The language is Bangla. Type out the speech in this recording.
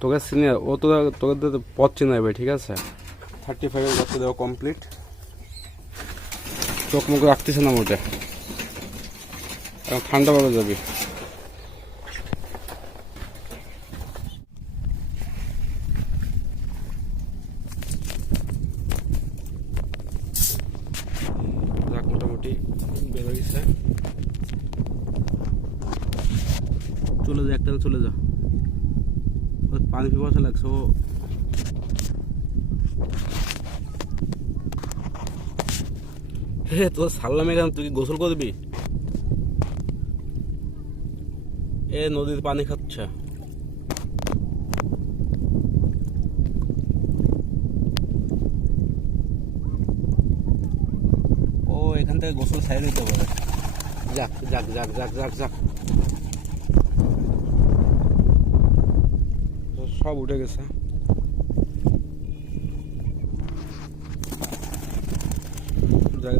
তোকে সিনিয়র, ও তো তোকে পথ চিনাবে, ঠিক আছে? 35-এর গর্ত দেওয়া কমপ্লিট। চোখ মুখ রাখতেছে না মোটে, এখন ঠান্ডা ভাবে যাবি। যাক, মোটামুটি বেরো গেছে। চলে যা, একটা চলে যা, পানি পিপাসা লাগছে। ও হে, তোর সারলাম এখানে, তুই কি গোসল করবি? এ নদীর পানি খাচ্ছে। ও এখান থেকে গোসল সাইড দিতে পারে। যাক যাক যাক যাক যাক যাক, সব উঠে গেছে। যাক